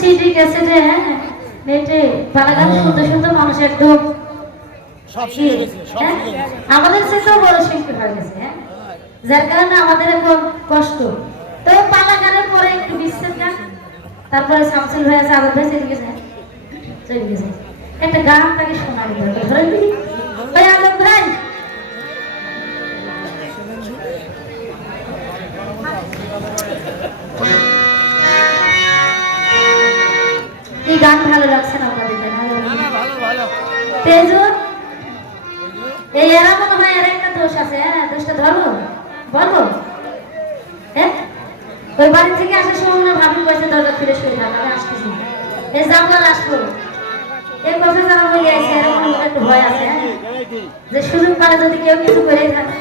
CD ক্যাসেটে হ্যাঁ নেটে বাংলা গান শুনতে শুনতে মানুষ একদম সব শিখে গেছে, সব হ্যাঁ? শিখে গেছে। আমাদের চেয়েও বড় শিল্পী হয়ে গেছে হ্যাঁ যার কারণে আমাদের এখন কষ্ট তো পালা গানের পরে একটু বিশ্বের গান তারপরে শামসুল ভাই আছে আজাদ ভাই চলে গেছে চলে গেছে একটা গান তাকে শোনার দরকার ধরে দিই ভাই আজাদ ভাই এই গান ভালো লাগছে না আপনাদের ভালো ভালো তেজু এই এরা মনে হয় এর একটা দোষ আছে হ্যাঁ দোষটা ধরো বলো হ্যাঁ ওই বাড়ি থেকে আসার সময় না ভাবি পয়সা দরজা ফিরে শুয়ে থাক আমি আসতেছি এই জামলাল আসবো এই কথা যারা হয়ে গেছে এরকম একটু ভয় আছে হ্যাঁ যে সুযোগ পালে যদি কেউ কিছু করেই থাকে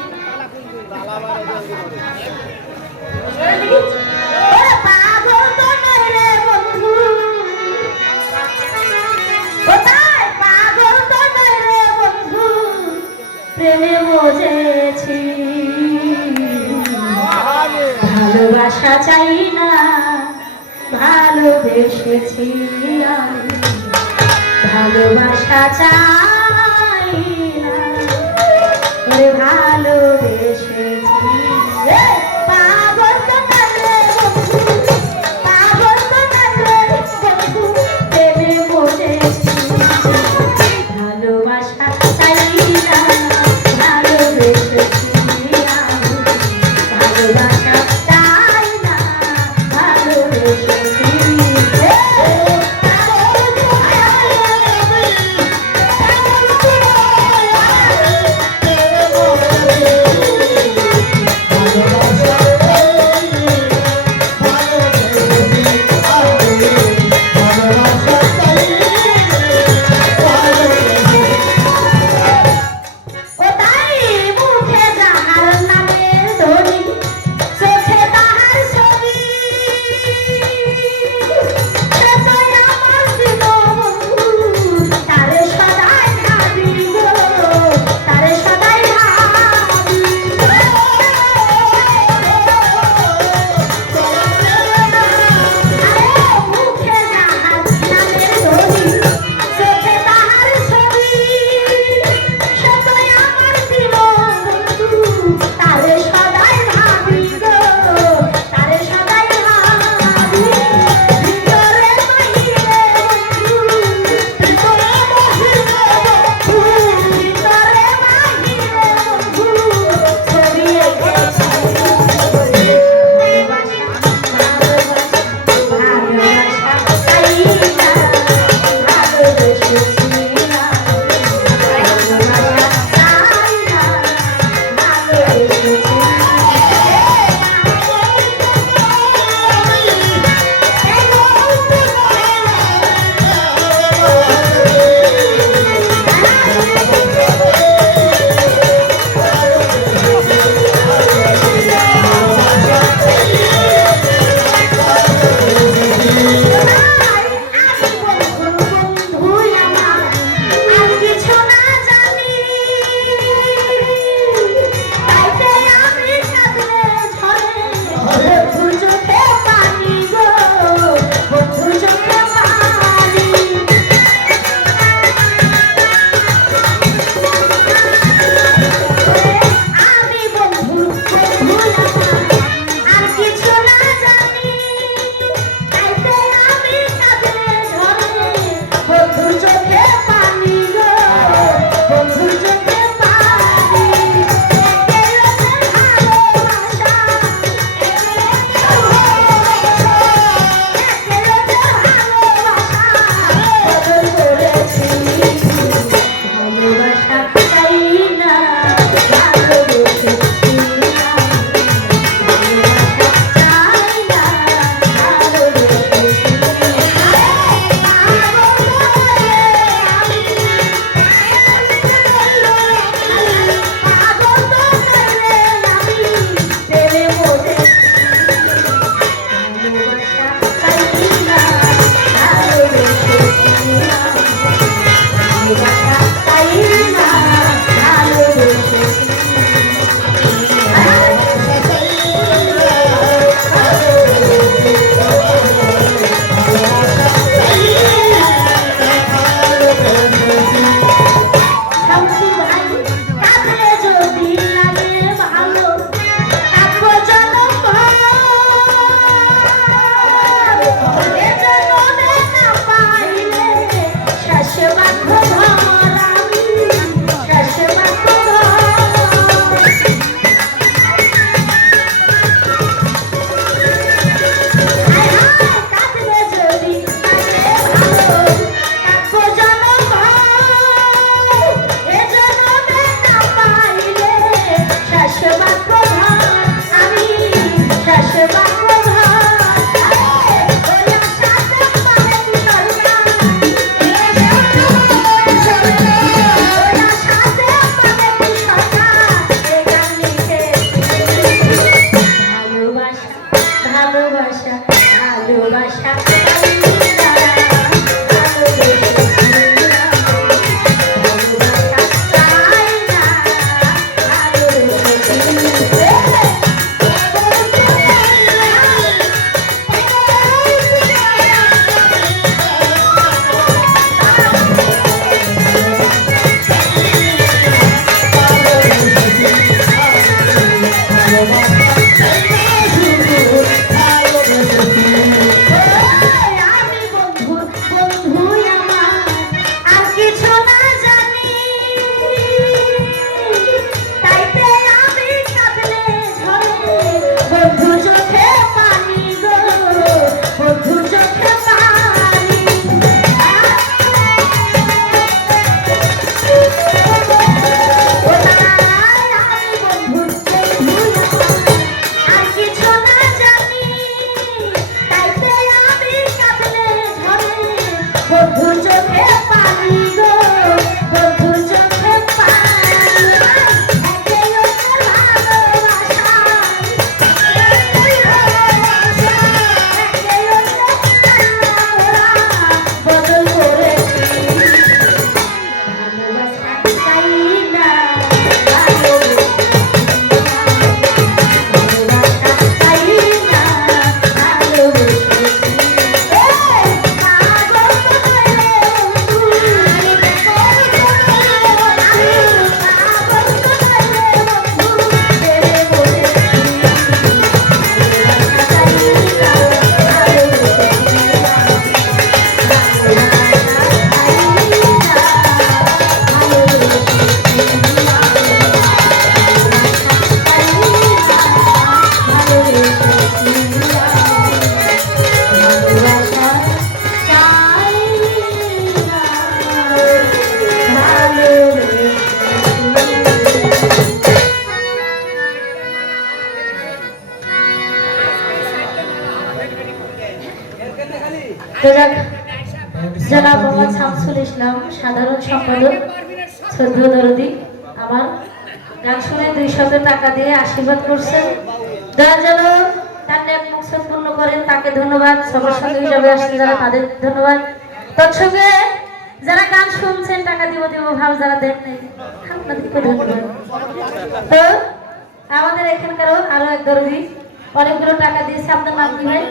ওরে পাগল তো নয় রে বন্ধু কোথায় পাগল তো নয় রে বন্ধু প্রেমে বুঝেছি ভালোবাসা চাই না ভালোবেসেছি আমি ভালোবাসা চাই না ওরে ভালোবেসেছি পাগল তো নয় রে বন্ধু পাগল তো নয় রে বন্ধু প্রেমে বুঝেছি ভালোবাসা চাই না ভালোবেসেছি আমি ভালোবাসা চাই না ভালোবেসেছি ভালোবাসা পাই না, ভালোবেসেছি না। ভালোবাসা পাই না, ভালোবেসেছি না। আমি বন্ধু বন্ধু আমার আর কিছু না জানি, তাইতে আমি কাঁদলে ঝরে বন্ধু চোখে পানি গো, বন্ধু চোখে পানি। ও তাই আমি বন্ধু বন্ধু আর কিছু না জানি, তাইতে আমি কাঁদলে ঝরে বন্ধু চোখে পানি গো, বন্ধু চোখে পানি। একে অন্যের ভালোবাসা, একে অন্যের আমরা বদল করেছি। ভালোবাসা চাই না, ভালোবাসা চাই না, ভালোবেসেছি। পাগল করে বন্ধু, আমি পাগল করে বন্ধু, ছেড়ে বলেছি। ভালোবাসা চাই না, জনাব মোহাম্মদ শামসুল ইসলাম, সাধারণ সম্পাদক, শ্রদ্ধেয় দরদি, আমার গান শুনে 200 টাকা দিয়ে আশীর্বাদ করছেন। দয়ার জন্য তার নেক মকসদ পূর্ণ করেন, তাকে ধন্যবাদ। সবার সঙ্গে হিসাবে আসছে যারা, তাদের ধন্যবাদ। তৎসঙ্গে যারা গান শুনছেন টাকা দিব দিব ভাব যারা দেন নাই, আপনাদেরকে ধন্যবাদ। তো আমাদের এখানকারও আরো এক দরদি অনেকগুলো টাকা দিয়েছে। আপনার নাম কি ভাই?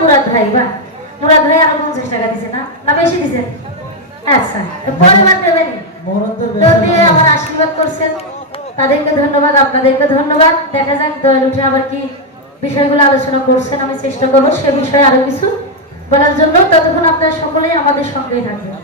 মুরাদ ভাই। বাহ, মুরাদ ভাই আরো 50 টাকা দিছে না, না বেশি দিছেন? আচ্ছা, পরিবার দেবেন তো দিয়ে আমার আশীর্বাদ করছেন, তাদেরকে ধন্যবাদ, আপনাদেরকে ধন্যবাদ। দেখা যাক দয়াল উঠে আবার কি বিষয়গুলো আলোচনা করছেন, আমি চেষ্টা করবো সে বিষয়ে আরো কিছু বলার জন্য। ততক্ষণ আপনারা সকলেই আমাদের সঙ্গেই থাকবেন।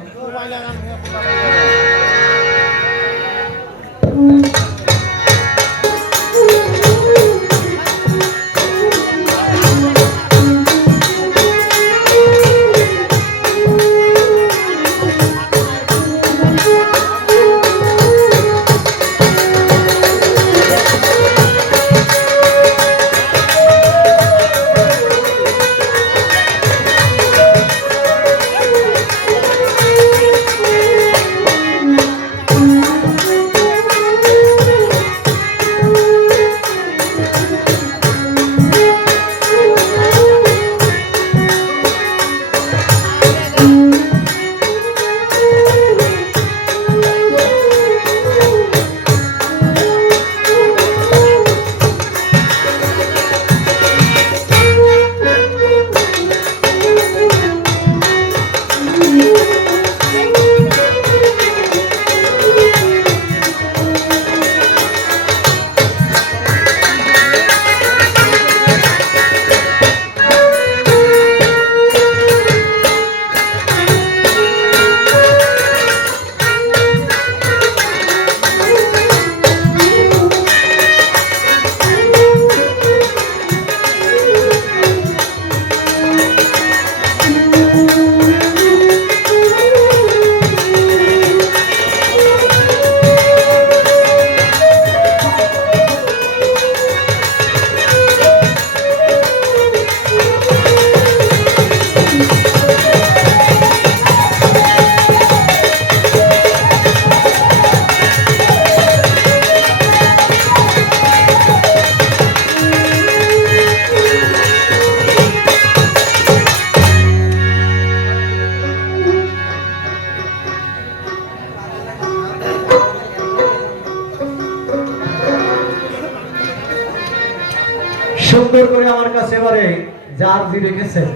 আরজি রেখেছেন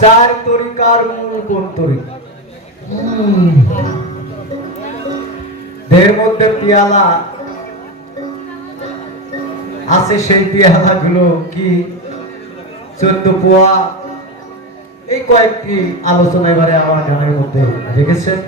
চার তরিকার মূল কোন তরিকা এর মধ্যে পেয়ালা আছে সেই পেয়ালা গুলো কি 14 পোয়া এই কয়েকটি আলোচনা এবারে আমার গানের মধ্যে রেখেছেন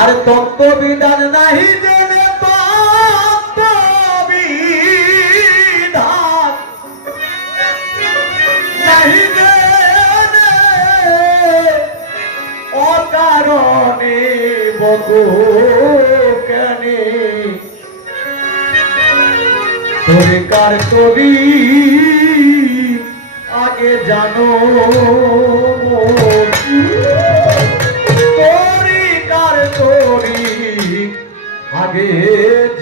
আর তত্ত্ব বিধান নাহি জেনে তত্ত্ব বিধান নাহি জেনে অকারণে বকো কেনে তরিকার কবি আগে জানো তরিকার কবি আগে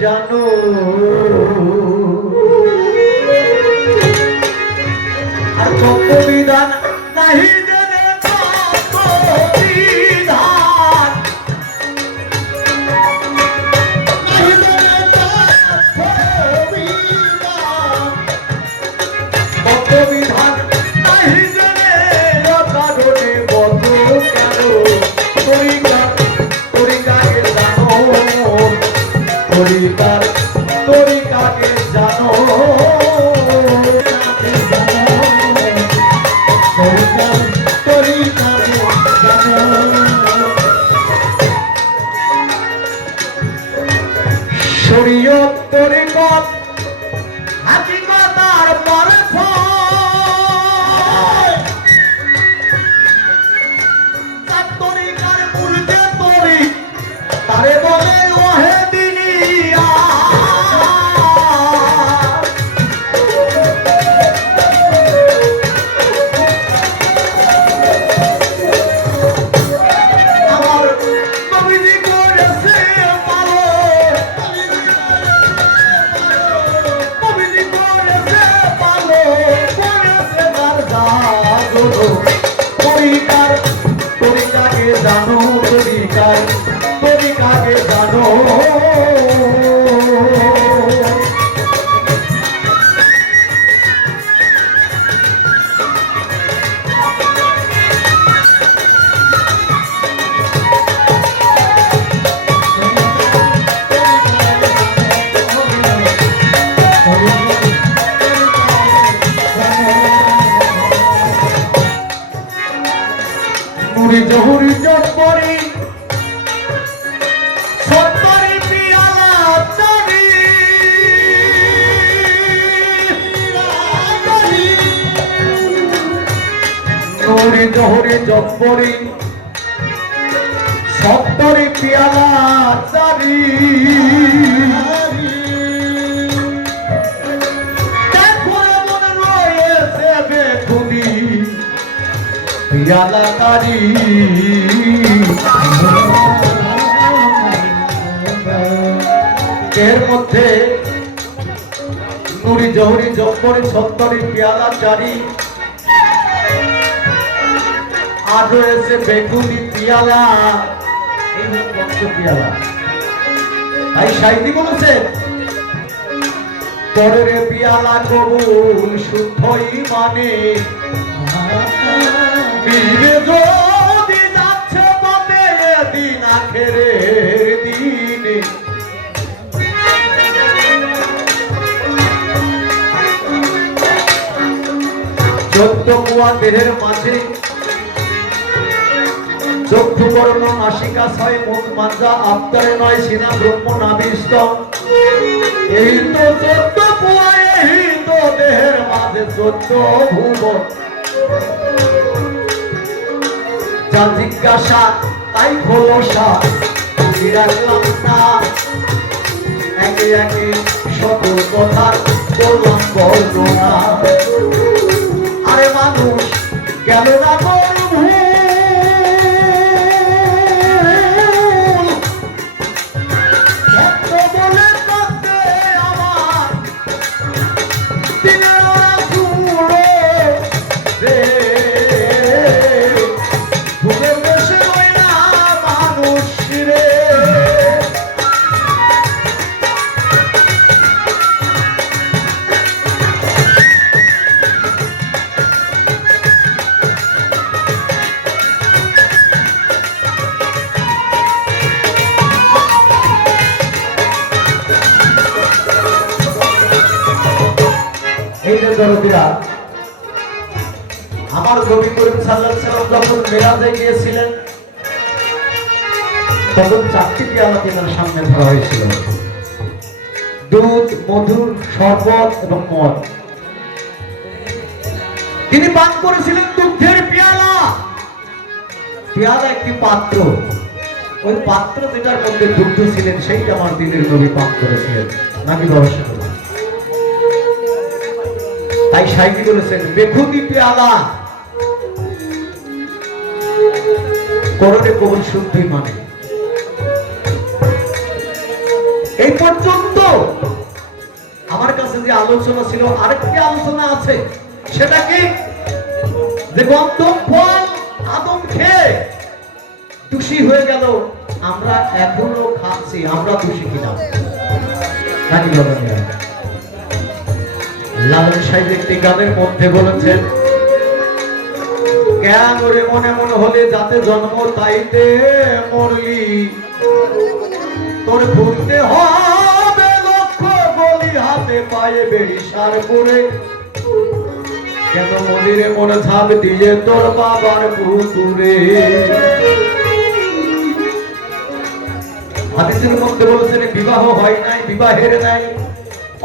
জানো আর তত্ত্ববিধান নাহি জেনে তত্ত্ববিধান তত্ত্ববিধান নাহি জেনে অকারণে বকো কেন তরিকাকে জানো তরিকাকে জানো শরীয়ত তরিকত হাকিকতার পরে তরিকার মূল যে তরি তারে বলে ওহে দিনিয়া আমার কবিজি করেছে পালো কবিজি করেছে পালো করেছে তার জাগরো তরিকাকে জানো তরিকাকে জানো নুরি জহুরি জপরি সত্তরি পিয়ালা চারি নুরি জহুরি জপরি সত্তরি পিয়ালা চারি তারপরে মনে রয়েছে বেগুনি পিয়ালা কারি এর মধ্যে নুরি জহুরি জব্বরি সত্তরি পিয়ালা চারি আর রয়েছে বেগুনি পিয়ালা এই হচ্ছে পিয়ালা তাই সাহিত্যিক বলেছেন পরের পিয়ালা কবুল শুদ্ধ ইমানে মিলবে যদি যাচ্ছে বলে দিন আখেরের দিনে চোদ্দ কুয়া দেহের মাঝে চক্ষু বর্ণ নাসিকা ছয় মুখ মাঞ্জা আত্মারে নয় সিনা ব্রহ্ম নাভিষ্ট এই তো 14 কুয়া এই তো দেহের মাঝে 14 ভুবন যা জিজ্ঞাসা তাই খোলসা রাখলাম না একে একে সকল কথা বললাম বর্ণনা আরে মানুষ গেল না বলে আমার দিনের দরদিরা, আমার নবী করিম সাল্লাল্লাহু আলাইহি সাল্লাম যখন মেরাজে গিয়েছিলেন তখন 4টি পেয়ালা তিনার সামনে ধরা হয়েছিল, দুধ, মধুর, শরবত এবং মদ। তিনি পান করেছিলেন দুধের পেয়ালা। পেয়ালা একটি পাত্র, ওই পাত্র যেটার মধ্যে দুধ ছিলেন সেইটা আমার দিনের নবী পান করেছিলেন, নাকি রহস্য। তাই সাইকি বলেছেন বেখুদি পেয়ালা করণে কবুল শুদ্ধই মানে। এই পর্যন্ত আমার কাছে যে আলোচনা ছিল, আরেকটি আলোচনা আছে, সেটা কি যে গন্ধম ফল আদম খেয়ে দোষী হয়ে গেল, আমরা এখনো খাচ্ছি, আমরা দোষী কিনা নাকি বলেন? লালন সাহেব একটি গানের মধ্যে বলেছেন, কেন রে মনে মনে হলে যাতে জন্ম তাইতে মরলি, তোর ভুলতে হবে লক্ষ্য বলি হাতে পায়ে বেড়ি সার করে, কেন মন্দিরে মনে ঝাঁপ দিয়ে তোর বাবার পুকুরে। হাদিসের মধ্যে বলেছেন বিবাহ হয় নাই, বিবাহের নাই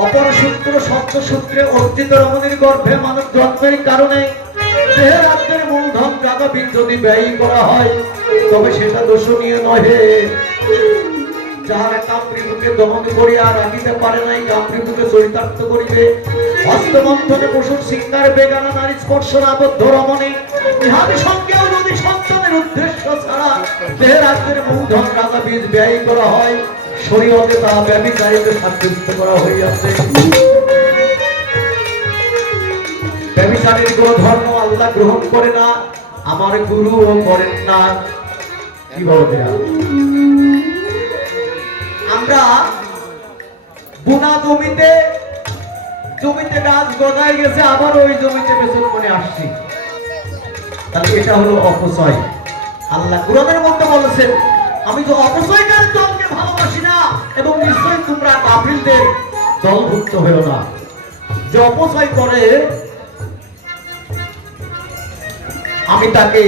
অপর সূত্র সত্য সূত্রে অর্জিত রমণীর গর্ভে মানব জন্মের কারণে দেহের আত্মের মূলধন টাকা বীজ যদি ব্যয় করা হয় তবে সেটা দোষণীয় নহে। যাহারা কামপ্রীতকে দমন করিয়া রাখিতে পারে নাই, কামপ্রীতকে চরিতার্থ করিবে, হস্তমন্থনে পশুর সিংহার বেগানা নারী স্পর্শ আবদ্ধ রমণী, ইহাদের সঙ্গেও যদি সন্তানের উদ্দেশ্য ছাড়া দেহের আত্মের মূলধন টাকা বীজ ব্যয় করা হয়, শরীয়তে তা ব্যভিচারীকে সাব্যস্ত করা হইয়াছে। ব্যভিচারীর কোন ধর্ম আল্লাহ গ্রহণ করে না, আমার গুরুও করেন না। কি বলতে আমরা বুনা জমিতে গাছ গজায় গেছে, আবার ওই জমিতে বেতন করে আসছি, তাহলে এটা হলো অপচয়। আল্লাহ কোরআনের মধ্যে বলেছেন, আমি তো অপচয়কারী দলকে ভালোবাসি না, এবং নিশ্চয়ই তোমরা কাফিরদের দলভুক্ত হয়েও না। যে অপচয় করে আমি তাকে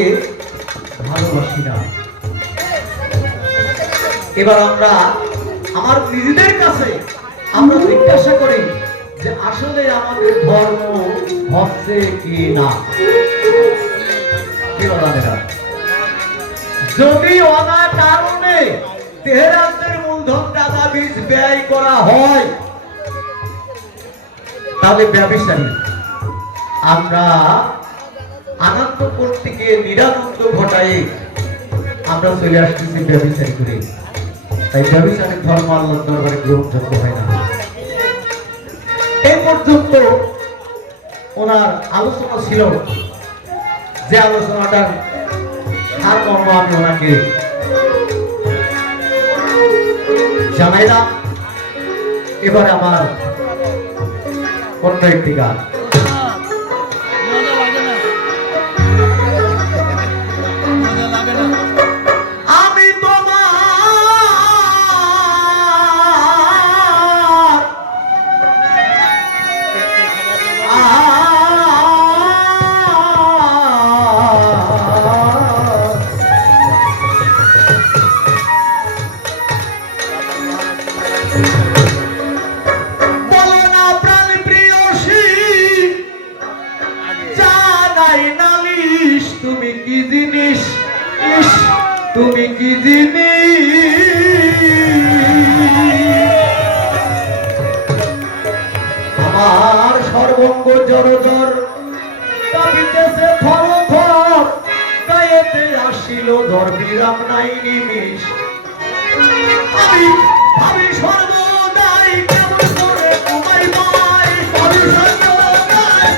ভালোবাসি না। এবার আমরা আমার নিজেদের কাছে আমরা জিজ্ঞাসা করি যে আসলে আমাদের ধর্ম হচ্ছে কি না। যদি অনার কারণে তেহরাতের মূলধন টাকা বীজ ব্যয় করা হয় তাহলে ব্যবসায়ী আমরা আনন্দ করতে গিয়ে নিরানন্দ ঘটাই আমরা চলে আসতেছি ব্যবসায়ী করে। তাই ব্যবসায়িক ধর্ম আল্লাহর দরবারে গ্রহণযোগ্য হয় না। এই পর্যন্ত ওনার আলোচনা ছিল, যে আলোচনাটার সারমর্ম আমি ওনাকে জানাইলাম। এবার আমার অন্য একটি গান। তুমি কি আমার সর্বঙ্গ জড়জর কাঁপিতেছে থরথর, গায়েতে আসিল ধর বিরাম নাই নিমিষ। আমি ভাবি সর্বদাই কেমন করে তোমায় পাই, ভাবি সর্বদাই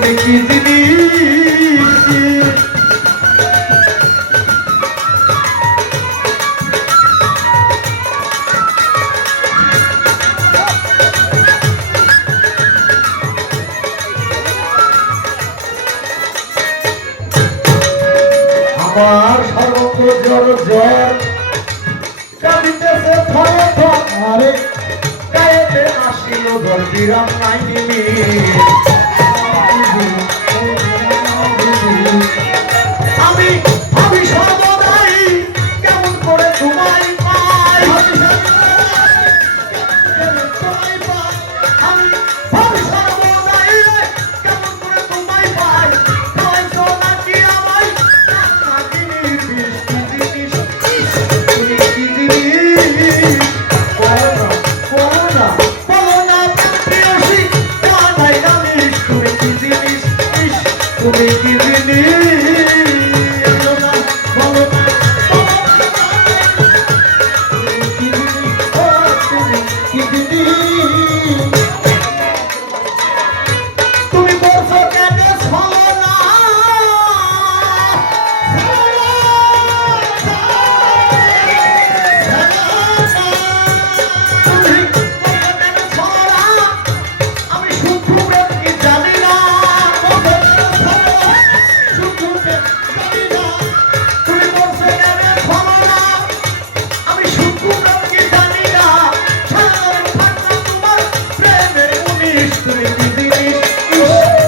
তুমি কি জিনিস আমার সর্বত্র জ্বর জ্বর কাঁদিতেছে থর থর আরে গায়েতে আসিল জ্বর বিরাম নাই নিমি আমি আমি সর্বদাই কেমন করে তোমায় পাই আমি আমি সর্বদাই কেমন করে তোমায় পাই খাইছো নাকি আমায় নাকি বৃষ্টি জিনিস তুমি কি জিনিস বলো না প্রিয়সী তোমায় জানিস তুমি কি জিনিস তুমি কি জিনিস বলো না তুমি কি জিনিস তুমি কি জিনিস তুমি বলছো কেন ছলনা তুমি বলছো কেন ছলনা আমি শুধু কি জানি না শুধু জানি না তুমি বলছো কেন ছলনা আমি শুধু কি জানি না সারা ফাটা তোমার প্রেমের উনিশ তুমি কি জিনিস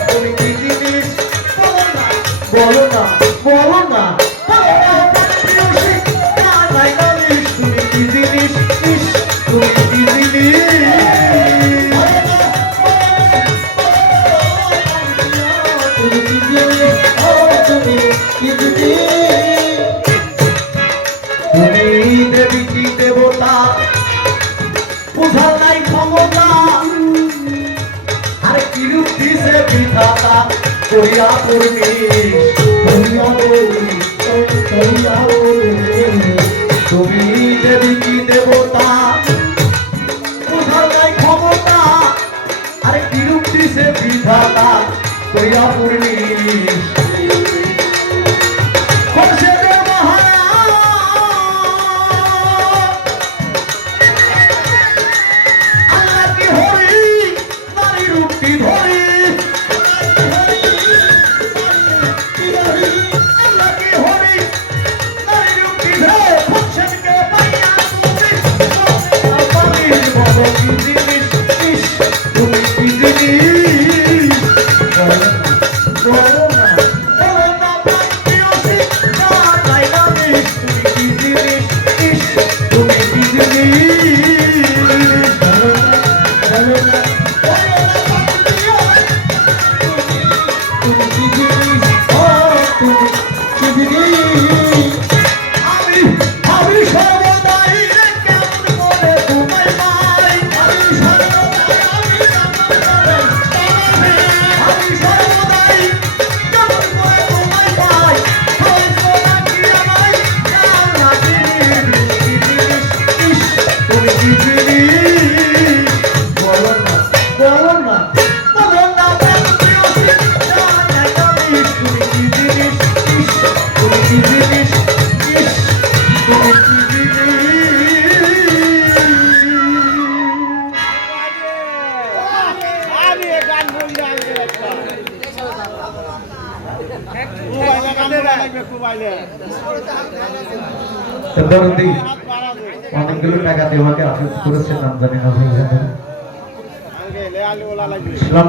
তুমি কি জিনিস বলো না প্রিয়সী নাই জানিস তুমি কি জিনিস তুমি কি জিনিস তুমি কি জিনিস তুমি কি জিনিস তুমি দেবী কি দেবতা বুঝার নাই ক্ষমতা আরে কিরূপ দিছে বিধাতা করিয়া তুমি দেবী কি দেবতা বুঝার নাই ক্ষমতা আরে কিরূপ দিছে বিধাতা করিয়া পূর্ণিশ অনেকগুলো টাকা দিয়ে আমাকে আফসোস করেছে নাম জানি না ইসলাম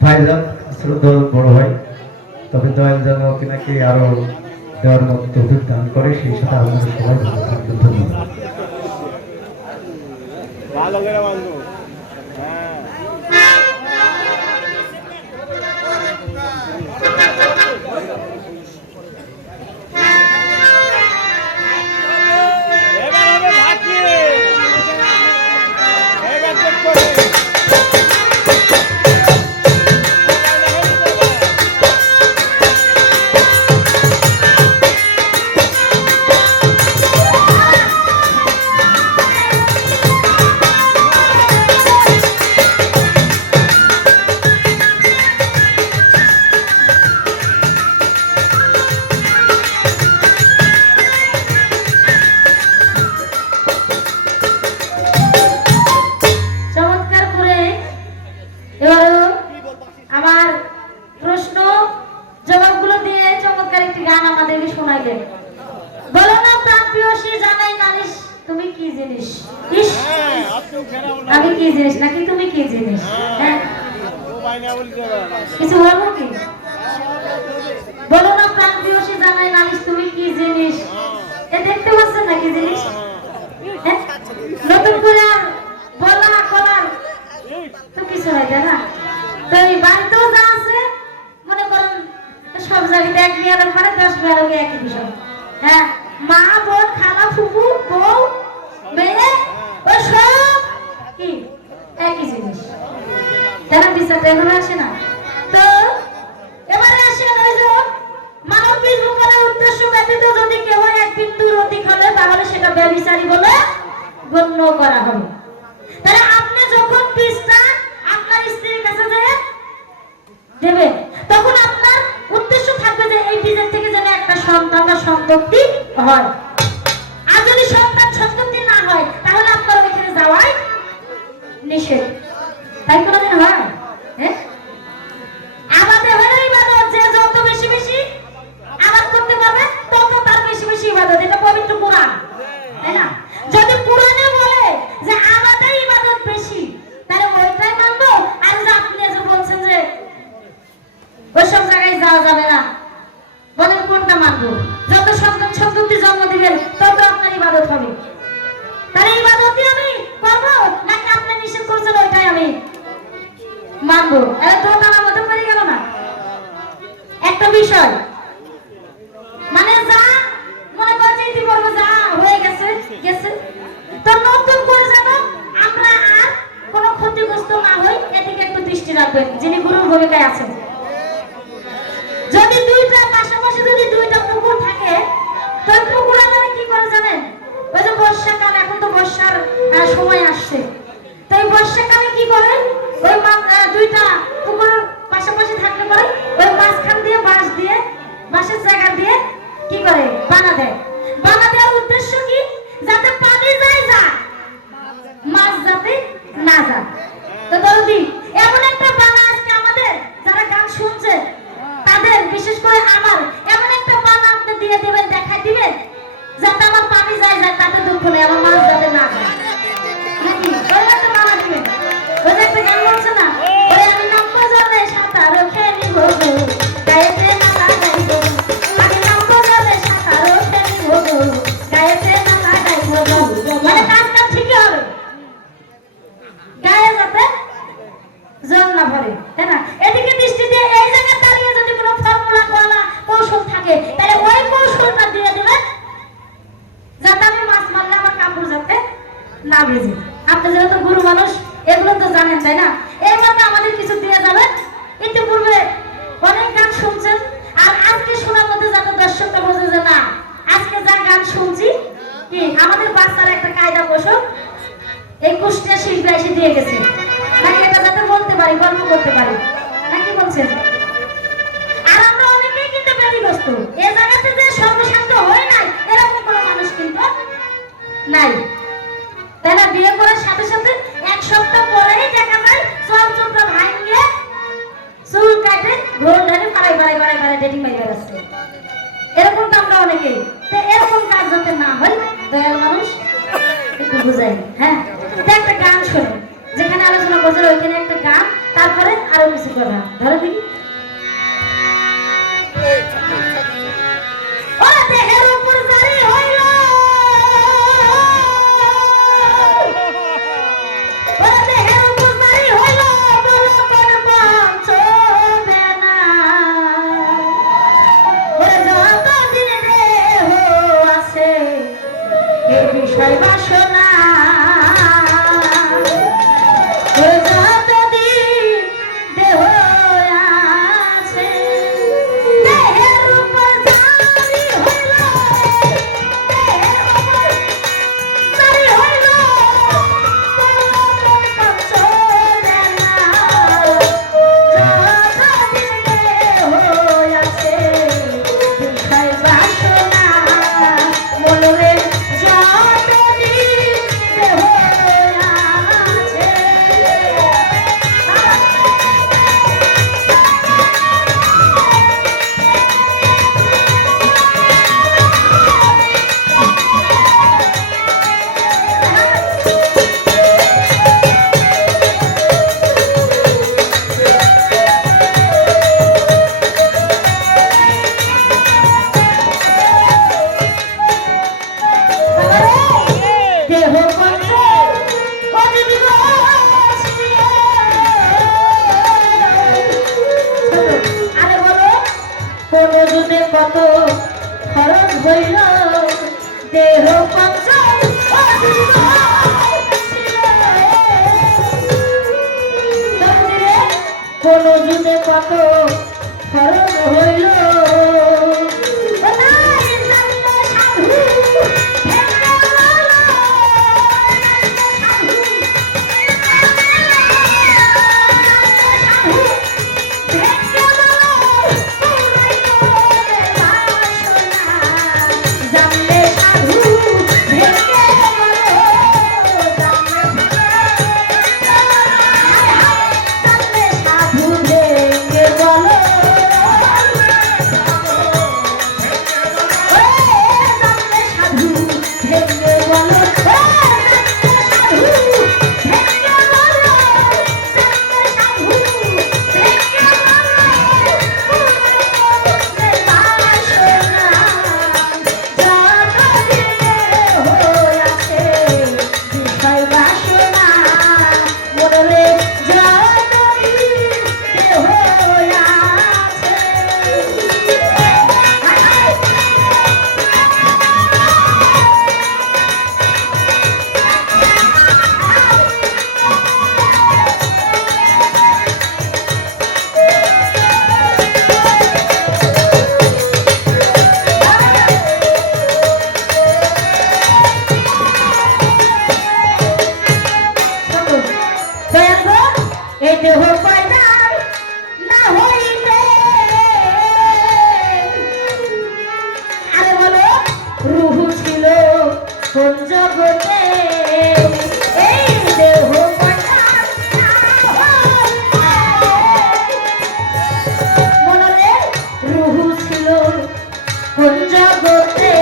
ভাইজান শ্রদ্ধা বড় ভাই তবে দয়াল যেন নাকি আরো দেওয়ার মতো তৌফিক দান করে সেই সাথে আমাদের সবাই ভালো থাকবে ধন্যবাদ ভালো করে বন্ধু জিনিস নাকি তুমি কি জিনিস? হ্যাঁ ও বাইনা বলতে পারে কিছু বলবো কি? বলো না প্রাণ প্রিয়সী জানাই নালিশ তুমি কি জিনিস? এ দেখতে পাচ্ছেন না কি জিনিস? হ্যাঁ? নতুন করে আর বলা কলার তো কিছু হয় তাই না? তো এই বাড়িতেও যা আছে মনে করেন সব জায়গাতে এক বিয়ারের পরে 10 বিয়ারের একই বিষয়। হ্যাঁ, মা বোন খালা ফুফু বউ মেয়ে ওই সব কি একই জিনিস। তাই না? বিচারটা এখানে আসে না। তো এবারে আসেন ওই যে মানব বীজ বপনের উদ্দেশ্য ব্যতীত যদি কেউ এক বিন্দুর অধিক হবে তাহলে সেটা ব্যভিচারী বলে গণ্য করা হবে। তাহলে আপনি যখন বীজটা আপনার স্ত্রীর কাছে দেবেন তখন আপনার উদ্দেশ্য থাকবে যে এই বীজের থেকে যেন একটা সন্তান বা সন্ততি হয়। আর যদি সন্তান সন্ততি না হয় তাহলে আপনার ওইখানে যাওয়াই নিষেধ। তাই কোনোদিন হয়? হ্যাঁ, আবাদে হলো ইবাদত। যে যত বেশি বেশি আবাদ করতে পারবে তত তার বেশি বেশি ইবাদত। এটা পবিত্র কোরআন, তাই না? যদি কোরআনে বলে যে আবাদে ইবাদত বেশি তাহলে ওইটাই মানবো। আর যে আপনি যে বলছেন যে ওইসব জায়গায় যাওয়া যাবে না, বলেন কোনটা মানবো? যত সন্তান সন্ততি জন্ম দিবেন তত আপনার ইবাদত হবে। তাহলে ইবাদতই আমি করবো নাকি আপনি নিষেধ করছেন ওইটাই আমি মানবো? এটা তো আমার মধ্যে পড়ে গেল না একটা বিষয়। মানে যা মনে করছে ইতিপূর্বে যা হয়ে গেছে গেছে, তো নতুন করে যেন আমরা আর কোনো ক্ষতিগ্রস্ত না হই এদিকে একটু দৃষ্টি রাখবেন যিনি গুরুর ভূমিকায় আছেন। যদি দুইটা পাশাপাশি যদি দুইটা পুকুর থাকে তো পুকুর আপনারা কি করে জানেন? ওই যে বর্ষাকাল, এখন তো বর্ষার সময় আসছে, তো এই বর্ষাকালে কি করে ওই দুইটা পুকুর পাশাপাশি থাকলে পরে ওই মাঝখান দিয়ে বাঁশের জায়গা দিয়ে কি করে বানা দেয়। বানা দেওয়ার উদ্দেশ্য কি? যাতে পানি যায় মাছ যাতে না যায়। তো দলদি এমন একটা বানা আজকে আমাদের যারা গান শুনছে তাদের বিশেষ করে আমার এমন একটা বানা আপনি দিয়ে দিবেন, দেখাই দিবেন যাতে আমার পানি যায় তাতে দুঃখ নেই, আমার মাছ যাতে না যায় নাকি? ওই একটা বানা দিবেন। ওই যে একটা গান বলছে না, ওই আমি নামবো জলে সাঁতারও খেলি ভোগো গায়েতে না লাগাইবো, আমি নামবো জলে সাঁতারও খেলি ভোগো গায়েতে না লাগাইবো। মানে কাজটা ঠিকই হবে, গায়ে যাতে জল না ভরে, তাই না? এদিকে দৃষ্টি দিয়ে এই জায়গায় দাঁড়িয়ে যদি কোনো ফর্মুলা বলা কৌশল থাকে তাহলে ওই কৌশলটা দিয়ে দিবেন যাতে আমি মাছ মারলে আমার কাপড় যাতে না ভেজে। আপনি যেহেতু গুরু মানুষ এগুলো তো জানেন, তাই না? এর মধ্যে আমাদের কিছু দিয়ে যাবেন। ইতিপূর্বে অনেক গান শুনছেন আর আজকে শোনার মধ্যে যাতে দর্শকটা বোঝে যে না আজকে যা গান শুনছি কি আমাদের বাচ্চারা একটা কায়দা কৌশল এই কুষ্টিয়া শিল্পী এসে দিয়ে গেছে নাকি, এটা যাতে বলতে পারি গল্প করতে পারি নাকি বলছেন? আর আমরা অনেকেই কিন্তু ব্যতিগ্রস্ত, এই জায়গাতে যে সর্বশান্ত হয় নাই এরকম কোনো মানুষ কিন্তু নাই, তাই না? বিয়ে করার সাথে সাথে এক সপ্তাহ পরেই দেখা যায় চলচন্দ্র ভাঙিয়ে চুল কাটে ঘোল ধরে পাড়ায় ডেটিং মাইরে আসছে। এরকম তো আমরা অনেকেই। তো এরকম কাজ যাতে না হয় দয়াল মানুষ একটু বুঝাই। হ্যাঁ, তো একটা গান শোনে যেখানে আলোচনা করছে ওইখানে একটা গান, তারপরে আরো কিছু কথা ধরে দেখি। ও দেহের উপর জারি হইল, ও দেহের উপর জারি হইল বলো কোন পঞ্চবে না, ওরে যতদিন দেহ আছে এই বিষয় বাসনা, ওরে যতদিন দেহ কত খরচ হইল দেহ পঞ্চম কোন যুগে কত খরচ হইল জগতে এই দেহ মনরে রুহু ছিল কোন জগতে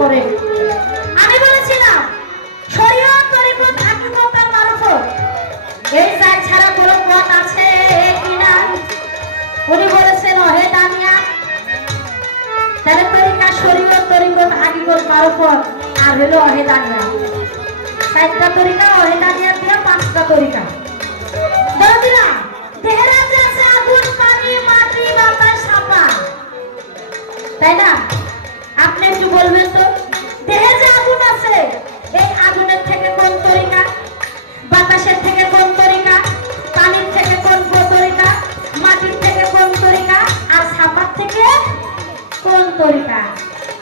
করে আমি বলেছিলাম শরীয়ত তরিকত হাকিকতার মারফত এই যাই ছাড়া কোনো পথ আছে কিনা উনি বলেছেন হে দানিয়া তার তরিকা শরীয়ত তরিকত হাকিকত মারফত আর হলো হে দানিয়া চারটা তরিকা হে দানিয়া দিয়া পাঁচটা তরিকা দাদিরা দেহের আছে আগুন পানি মাটি বাতাস সাপা তাই না আপনি একটু বলবেন তো দেহে যে আগুন আছে এই আগুনের থেকে কোন তরিকা বাতাসের থেকে কোন তরিকা পানির থেকে কোন তরিকা মাটির থেকে কোন তরিকা আর সাপার থেকে কোন তরিকা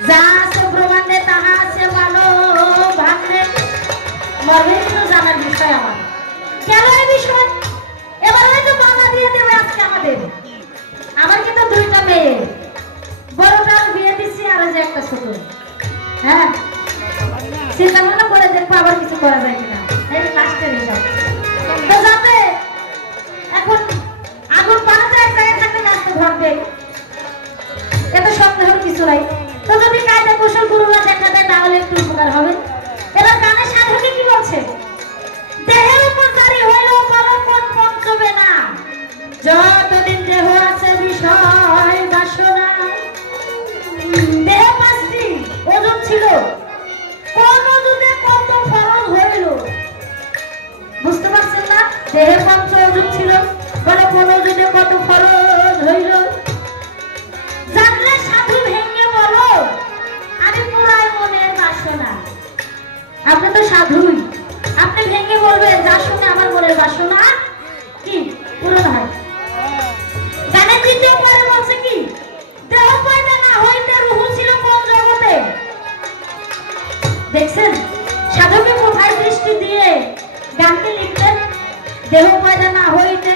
যা আছে ব্রহ্মাণ্ডে তাহা আছে মানব ভাগ্নে মর্মের তো জানার বিষয় আমার কেন এই বিষয় এবার হয়তো বাবা দিয়ে দেবে আজকে আমার কিন্তু দুইটা মেয়ে বড়টার বিয়ে দিচ্ছি আর যে একটা ছোট হ্যাঁ চিন্তা ভাবনা করে দেখবো আবার কিছু করা যায় কিনা এই লাস্টের হিসাব তো যাতে এখন আগুন পানাতে এক জায়গায় থাকলে লাস্টে ভাববে এত সন্দেহের কিছু নাই তো যদি কায়দা কৌশল গুরুরা দেখা দেয় তাহলে একটু উপকার হবে এবার গানের সাধকে কি বলছে দেহের উপর জারি হইল পরপর পঞ্চমে না যতদিন দেহ আছে বিষয় দেহ পয়দা না হইতে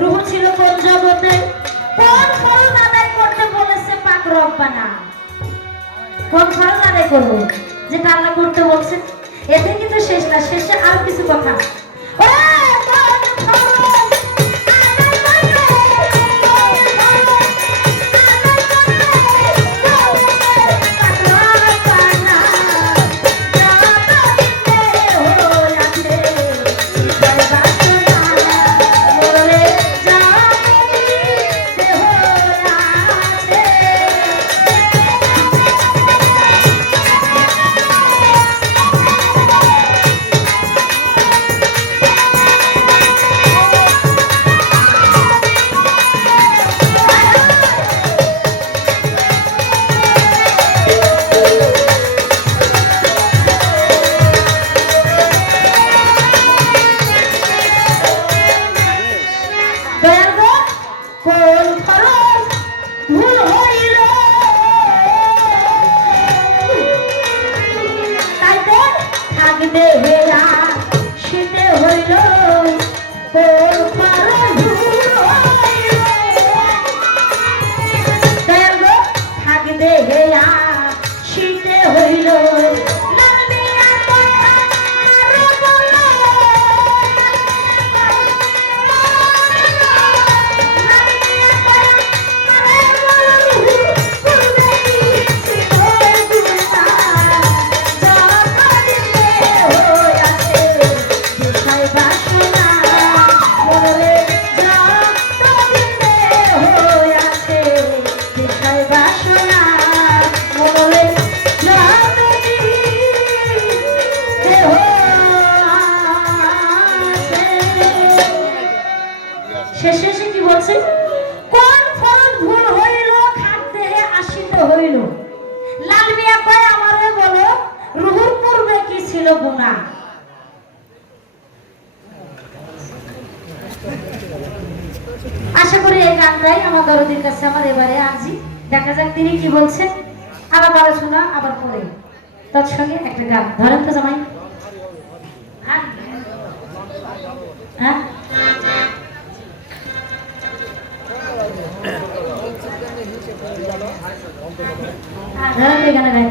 রূহ ছিল কোন জগতে, কোন ফরজ আদায় করতে বলেছে পাক রব্বানা? কোন ফরজ আদায় করবো যেটা আল্লাহ করতে বলছেন? এতে কিন্তু শেষ না, শেষে আর কিছু কথা। শেষে সে কি বলছে? কোন ফরজ ভুল হইল খাদ্যে আসিতে হইল। লাল মিয়া কয় আমারে বলো রুহুর পূর্বে কি ছিল গুনাহ? আশা করি এই গানটাই আমার দরদির কাছে আমার এবারে আজি। দেখা যাক তিনি কি বলছেন। আবার আলোচনা আবার পরে তৎসঙ্গে একটা গান ধরেন তো জামাই। হ্যাঁ হ্যাঁ ধরেন এই গানে গাই।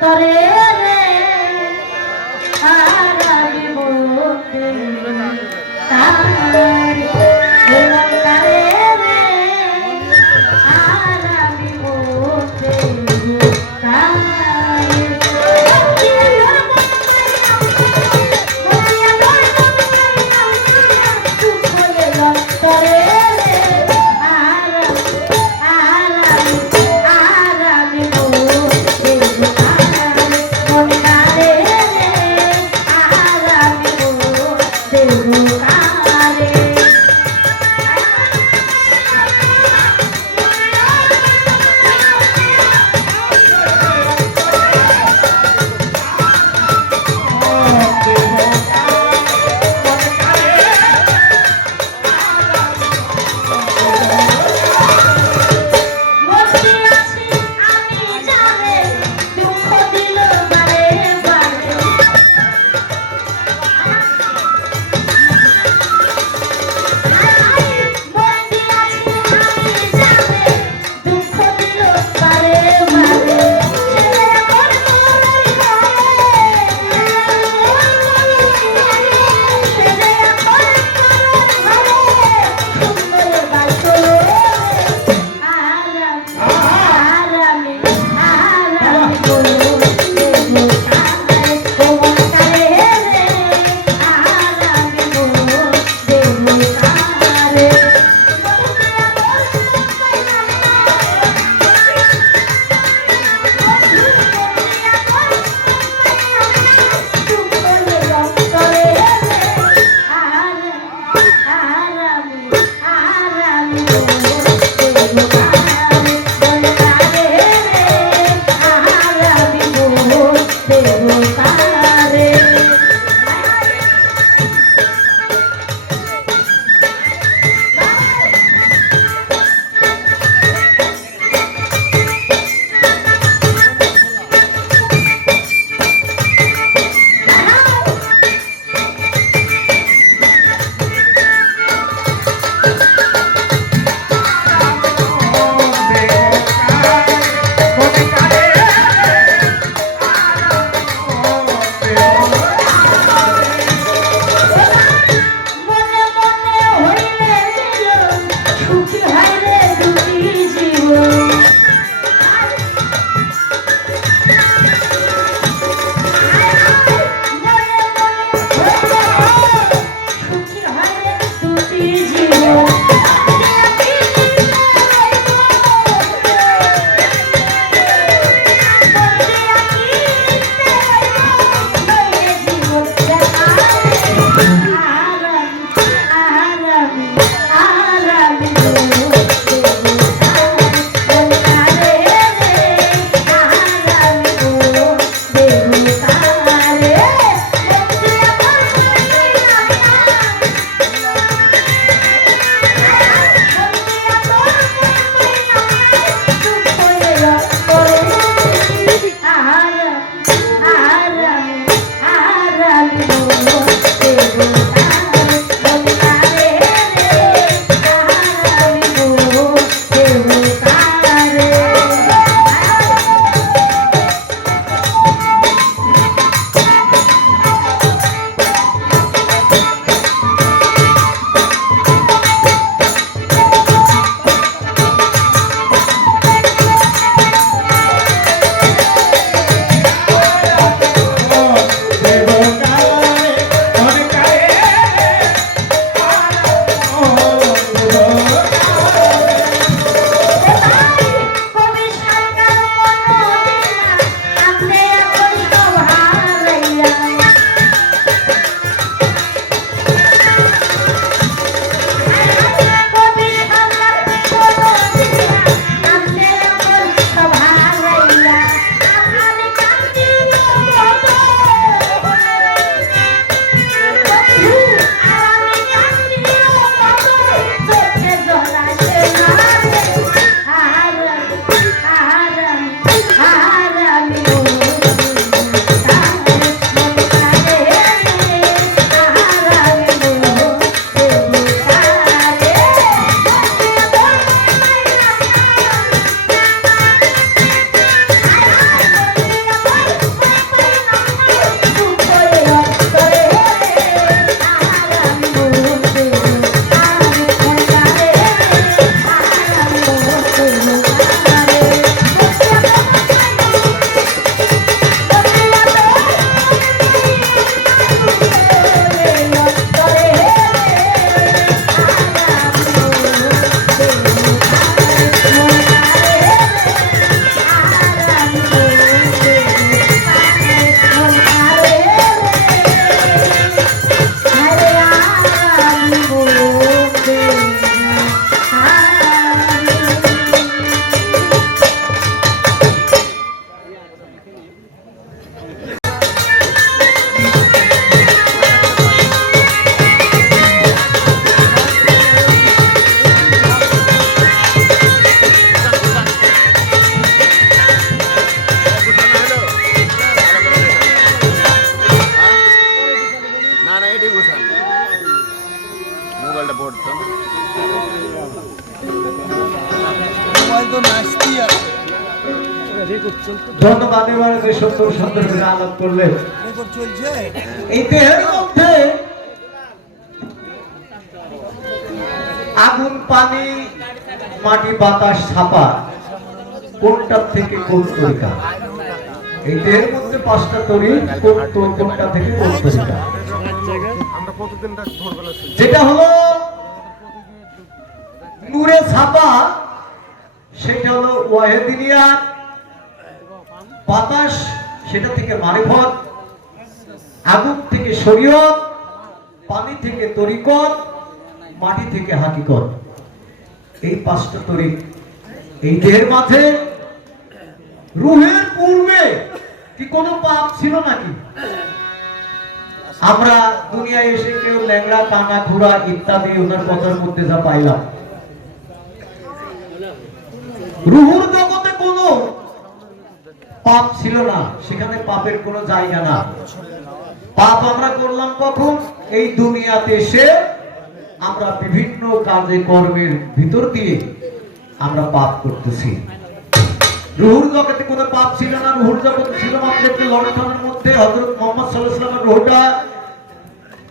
তরে রে আর আমি বলতে তার করে রে আর আমি বলতে Thank you. এটি গোছান মোবাইলটা পড়তো মোবাইল তো নাচতি আছে ধন্যবাদ। এবারে যে সুন্দর সুন্দর করে আলাপ করলেন রেকর্ড চলছে এই দেহের মধ্যে আগুন, পানি, মাটি, বাতাস, ছাপা কোনটা থেকে কোন তরিকা? এই দেহের মধ্যে 5টা তরি, কোনটা থেকে কোন তরিকা? আমরা প্রতিদিন ভোরবেলা যেটা হলো নূরে ছাপা সেটা হলো ওয়াহিদিনিয়াত, বাতাস সেটা থেকে মারিফত, আগুন থেকে শরীয়ত, পানি থেকে তরিকত, মাটি থেকে হাকিকত। এই 5টা তরিক এই দেহের মাঝে। রুহের পূর্বে কি কোনো পাপ ছিল নাকি? আমরা দুনিয়ায় এসে কেউ ল্যাংড়া, কানা, ঘোড়া ইত্যাদি ওনার কথার মধ্যে যা পাইলাম, রুহুর জগতে কোনো পাপ ছিল না, সেখানে পাপের কোনো জায়গা না। পাপ আমরা করলাম কখন? এই দুনিয়াতে এসে আমরা বিভিন্ন কাজে কর্মের ভিতর দিয়ে আমরা পাপ করতেছি। রুহুর জগতে কোনো পাপ ছিল না। রুহুর জগতে ছিল মাত্র একটি লণ্ঠনের মধ্যে হযরত মুহাম্মদ সাল্লাল্লাহু আলাইহি ওয়াসাল্লামের রুহটা।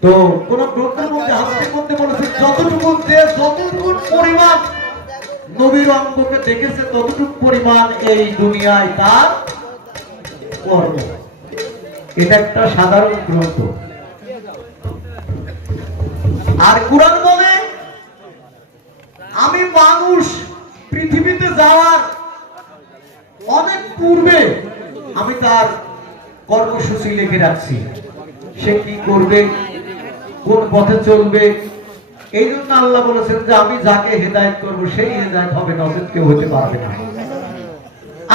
তো কোন গ্রন্থের মধ্যে হাদিসের মধ্যে বলেছে যতটুকু পরিমাণ নবীর অঙ্গকে দেখেছে ততটুকু পরিমাণ এই দুনিয়ায় তার কর্ম। এটা একটা সাধারণ গ্রন্থ। আর কুরআন বলে আমি মানুষ পৃথিবীতে যাওয়ার অনেক পূর্বে আমি তার কর্মসূচি লিখে রাখছি, সে কি করবে, কোন পথে চলবে। এই জন্য আল্লাহ বলেছেন যে আমি যাকে হেদায়েত করব সেই হেদায়েত হবে, নচেত কেউ হতে পারবে না।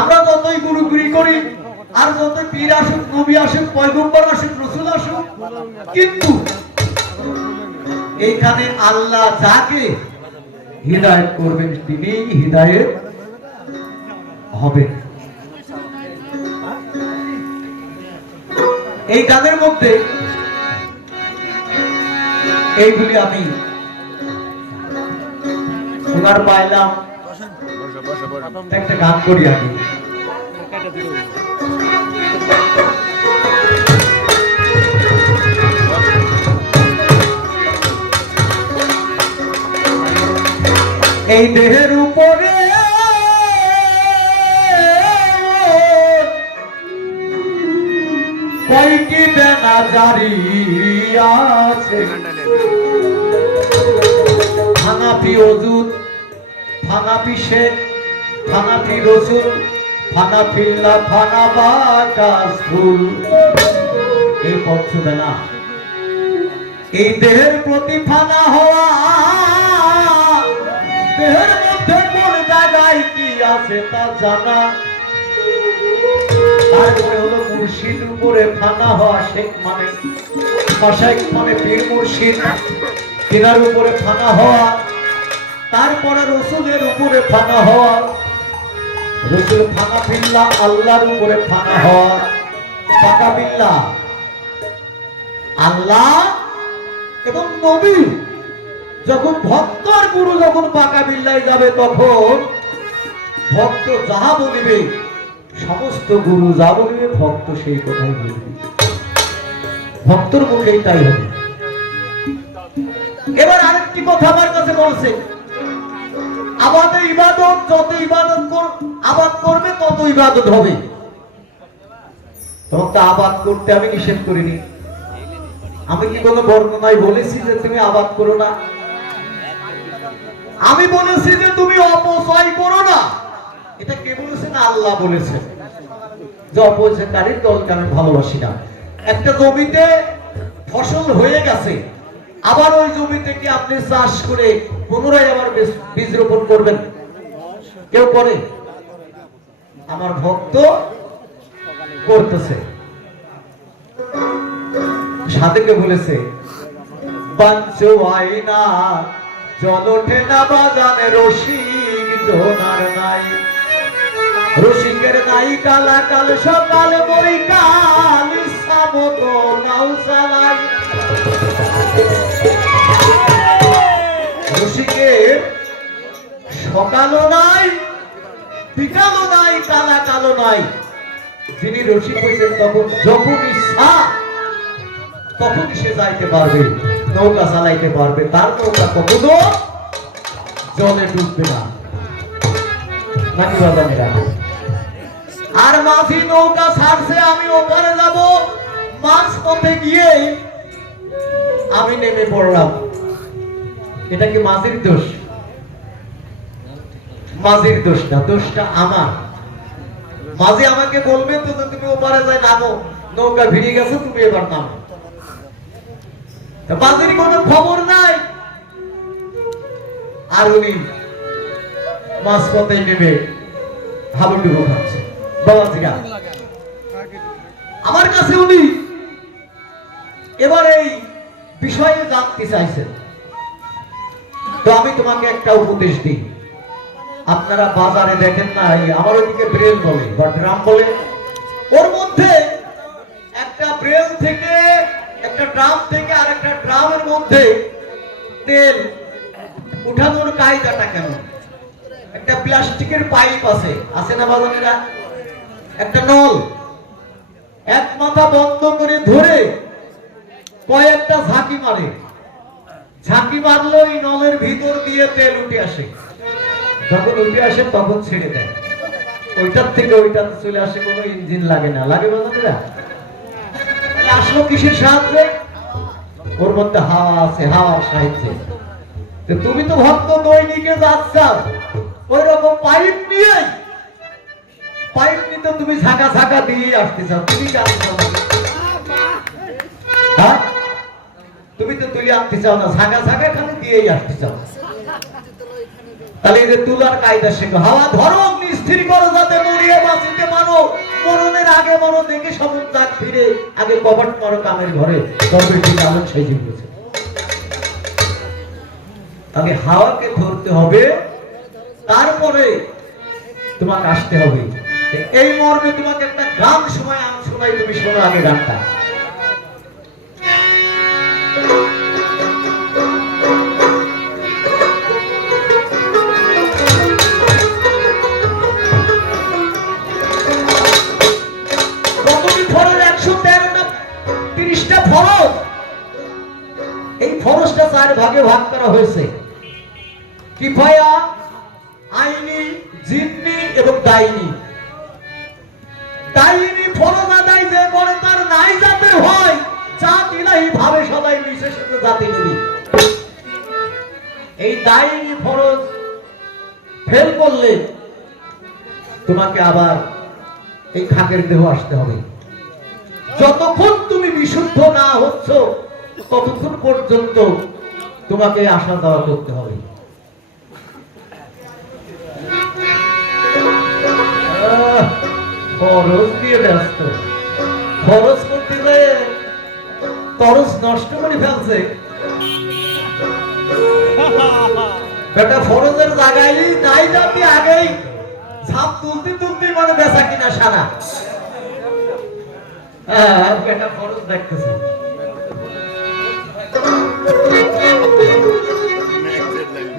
আমরা যতই গুরুগুরি করি, আর যত পীর আসুক, নবী আসুক, পয়গম্বর আসুক, রাসূল আসুক, কিন্তু এইখানে আল্লাহ যাকে হিদায়াত করবেন তিনিই হিদায়াত হবেন। এই গানের মধ্যে এইগুলি আমি শোনার পাইলাম, একটা গান করি আমি। এই দেহের উপরে কয়টি বেনা জারি আছে, হানাফি ওজুদ, হানাফি শেখ, হানাফি রসুল, হানাফিল্লাহ, হানাবা কাসফুল। এই পঞ্চবেলা এই দেহের প্রতি ফানা হওয়া, দেহের মধ্যে কোন জায়গায় কি আছে তা জানা। তারপরে হলো মুর্শিদ উপরে ফানা হওয়া, শেখ মানে মাশায়েখ মানে পীর মুর্শিদ, তিনার উপরে ফানা হওয়া। তারপরে রসুলের উপরে ফানা হওয়া, রসুল ফানা বিল্লাহ, আল্লাহর উপরে ফানা হওয়া। ফানা বিল্লাহ আল্লাহ এবং নবী। যখন ভক্ত আর গুরু যখন পাকা বিল্লায় যাবে, তখন ভক্ত যাহা বলিবে, সমস্ত গুরু যা বলিবে ভক্ত সেই কথাই বলবে, ভক্তর মুখেই তাই হবে। এবার আরেকটি কথা আমার কাছে বলছে, আমাদের ইবাদত, যত আবাদ করবে তত ইবাদত হবে। তোমাকে আবাদ করতে আমি নিষেধ করিনি। আমি কি কোনো বর্ণনায় বলেছি যে তুমি আবাদ করো না? আমি বলেছি যে তুমি অপচয় করো না। এটা কে বলেছেন? আল্লাহ বলেছেন যে অপচয়কারীর দলকে আমি ভালোবাসি না। একটা জমিতে ফসল হয়ে গেছে, আবার ওই জমিতে কি আপনি চাষ করে পুনরায় আবার বীজ রোপণ করবেন? কেউ করে? আমার ভক্ত করতেছে। সাধকে বলেছে বাঞ্চো আয়না জল ওঠে না বাজানে, রসিক জোনার নাই, রসিকের নাই কালা কাল সকাল বৈকাল সামত নাও চালাই। বিকালো নাই কালা কালো নাই। যিনি রশি কইছেন তখন যখন ইচ্ছা তখনই সে যাইতে পারবে, নৌকা চালাইতে পারবে, তার নৌকা কখনো জলে ডুববে না। নাকি বাজানিরা? আর মাঝি নৌকা ছাড়ছে, আমি ওপারে যাব, মাছ পথে গিয়ে আমি নেমে পড়লাম। এটা কি মাঝির দোষ? মাঝির দোষ না, দোষটা আমার। মাঝি আমাকে বলবে তো যে তুমি ওপারে যাই নামো, নৌকা ভিড়ে গেছে, তুমি এবার নামো। মাঝির কোনো খবর নাই, আর উনি মাছ পথে নেমে হাবুডুবু খাচ্ছে। বাবাজিরা, আমার কাছে উনি এবার এই বিষয়ে জানতে চাইছেন। তো আমি তোমাকে একটা উপদেশ দিই। আপনারা বাজারে দেখেন না, আমার ওইদিকে ব্রেল বলে বা ড্রাম বলে, ওর মধ্যে একটা ব্রেল থেকে, একটা ড্রাম থেকে আর একটা ড্রামের মধ্যে তেল উঠানোর কায়দাটা কেমন? একটা প্লাস্টিকের পাইপ আছে না বাজানেরা? একটা নল, এক মাথা বন্ধ করে ধরে কয়েকটা ঝাঁকি মারে, ঝাঁকি মারলে ওই নলের ভিতর দিয়ে তেল উঠে আসে। যখন উঠে আসে তখন ছেড়ে দেয়, ওইটার থেকে ওইটাতে চলে আসে, কোনো ইঞ্জিন লাগে না। লাগে বাজানেরা? আসলো কিসের সাহায্যে? ওর মধ্যে হাওয়া আছে, হাওয়ার সাহায্যে। তুমি তো ভক্ত দৈনিকে যাচ্ছ, ওই রকম পাইপ নিয়ে, পাইপ নিতে তুমি ঝাঁকা ঝাঁকা দিয়ে আসতে চাও। তুমি হ্যাঁ, তুমি তো তুলে আনতে চাও না, ঝাঁকা ঝাঁকা খালি দিয়েই আসতে চাও। তাহলে এই যে তুলার কায়দা শেখো। হাওয়া ধরো, অগ্নি স্থির করো, যাতে মরিয়ে বাঁচিতে পারো। মরণের আগে মরো, দেখে সমুদ্র দাগ ফিরে আগে কবাট মারো কামের ঘরে, তবে ঠিক আলোক সেজে উঠেছে। আগে হাওয়াকে ধরতে হবে, তারপরে তোমাকে আসতে হবে। এই মর্মে তোমাকে একটা গান শোনাই, তুমি শোনো আগে গানটা। কতটি ফরজ? 113টা 30টা ফরজ। এই ফরজটা 4 ভাগে ভাগ করা হয়েছে: কিফায়া, আইনি, জিন্নি এবং দাইনি। দাইনি ফরজ আদায় যে করে তার নাই জাতের হয়, জাত ইলাহি ভাবে সবাই বিশেষত জাতি নবী। এই দাইনি ফরজ ফেল করলে তোমাকে আবার এই খাকের দেহ আসতে হবে। যতক্ষণ তুমি বিশুদ্ধ না হচ্ছ ততক্ষণ পর্যন্ত তোমাকে আসা যাওয়া করতে হবে। খরচ দিয়ে ব্যস্ত, খরচ করতে গিয়ে তরস নষ্ট করে ফেলছে। বেটা ফরজের জায়গায় নাই যাতে আগেই ছাপ তুলতে তুলতে মানে বেচা কিনা সারা। বেটা ফরজ দেখতেছে।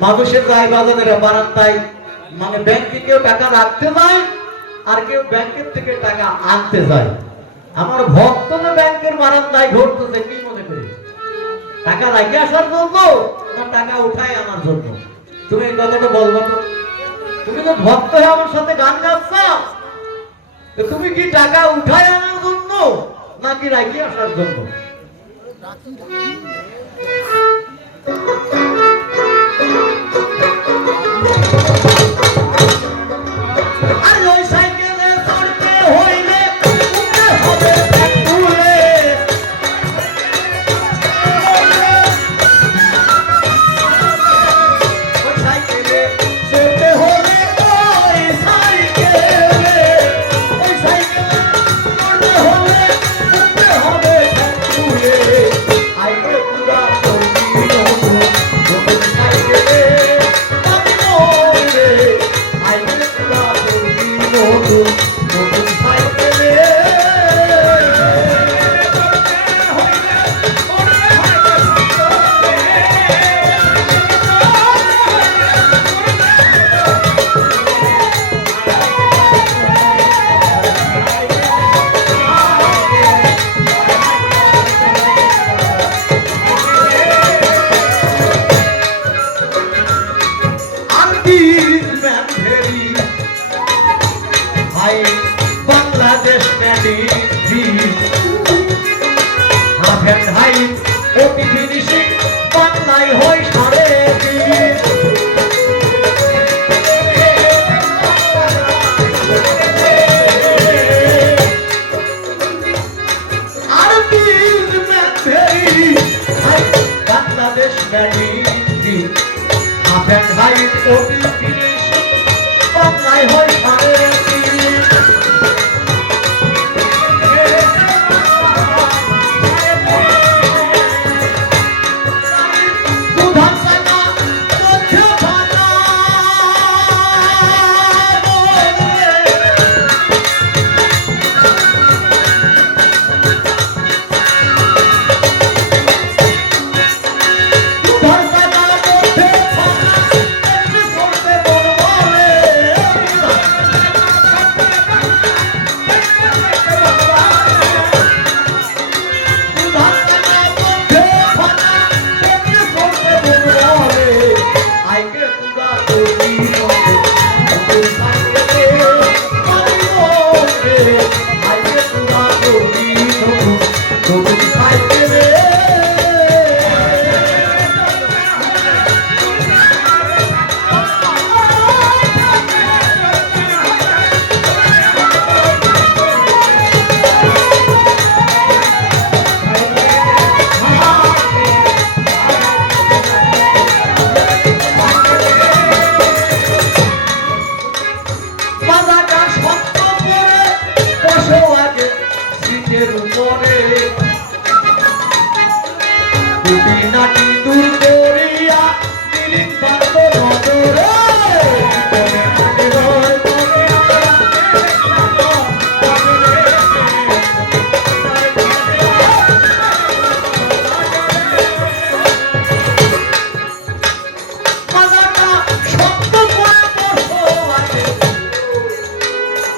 মানুষের যায় বাজারের বারান্দায়, মানে ব্যাংকে কেউ টাকা রাখতে যায় আর কেউ ব্যাংকের থেকে টাকা আনতে যায়। আমার ভক্ত না ব্যাংকের বারান্দায় ঘুরতেছে, কি মনে করে? টাকা রাখে আসার জন্য না টাকা উঠায় আনার জন্য? তুমি এই কথাটা বলবো তো। তুমি তো ভক্ত হয়ে আমার সাথে গান গাচ্ছ, তুমি কি টাকা উঠায় আনার জন্য নাকি রাখি আসার জন্য? I অতি ফিনিশিং বাংলায় হয় সাড়ে তিন। আর তিন ভেরি বাংলাদেশ ম্যাগিস্ট্রি হাফ অ্যান্ড হাইট অতি ফিনিশিং বাংলায় হয় সাড়ে তিন। নাটি দূর করিয়া দিলিন পাত নজরে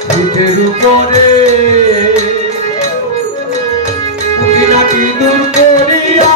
পিঠের উপরে নাটি দূর করিয়া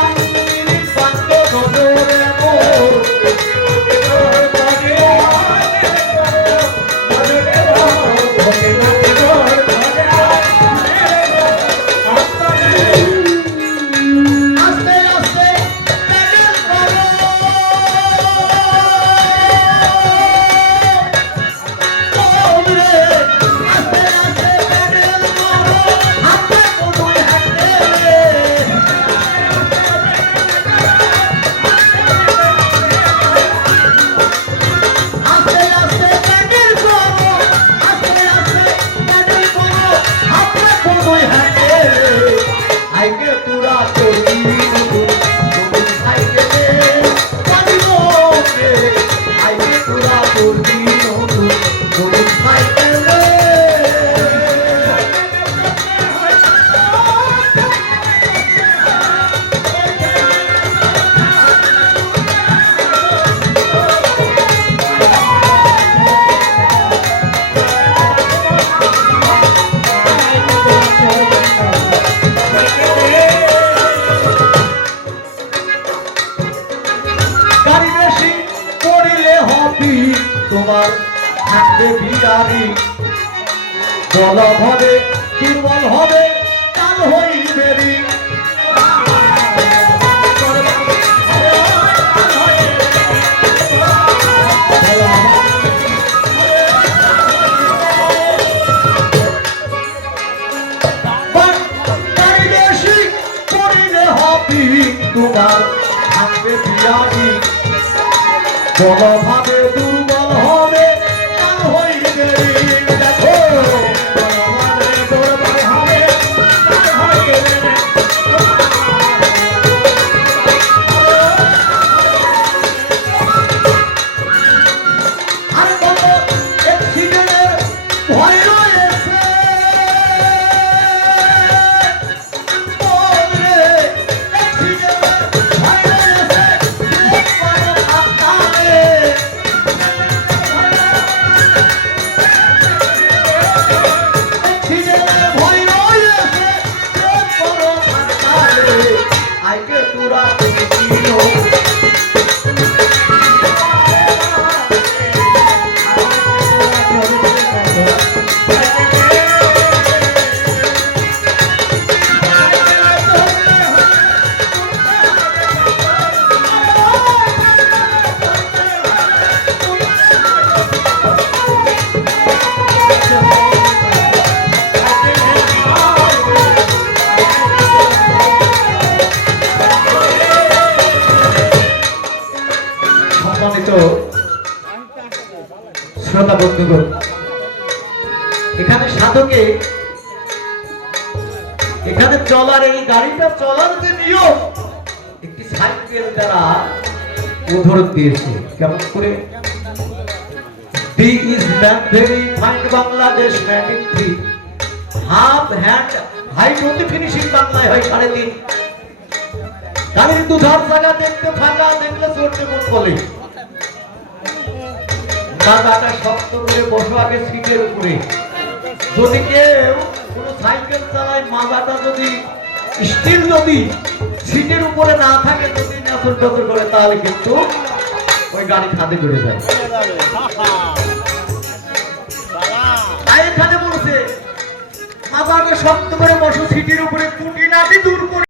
তোমার থাকবে বিয়ারি বল হবে দুর্বল হবে কাল হইবে রি তোমার থাকবে বিয়ারি বল ভাবে দুর্বল হবে কাল হইবে রি দেখো কথা বন্ধুগণ, এখানে সাধকে এখানে চলার এই গাড়িটা চলার যে নিয়ম একটি সাইকেল দ্বারা উদাহরণ দিয়েছে। কেমন করে? He is man very fine Bangladesh man in three half hand height only finishing বাংলায় হয় 3.5। গাড়ির দুধার জায়গা দেখতে ফাঁকা, দেখলে চড়তে মন বলে। মাথাটা শক্ত করে বসো আগে সিটের উপরে। যদি কেউ কোনো সাইকেল চালায়, মাথাটা যদি স্টিল যদি সিটের উপরে না থাকে, যদি নাচর টাচর করে, তাহলে কিন্তু ওই গাড়ি খাদে করে যায়। তাই এখানে বলছে মাথাকে শক্ত করে বসো সিটের উপরে, কুটি নাটি দূর করে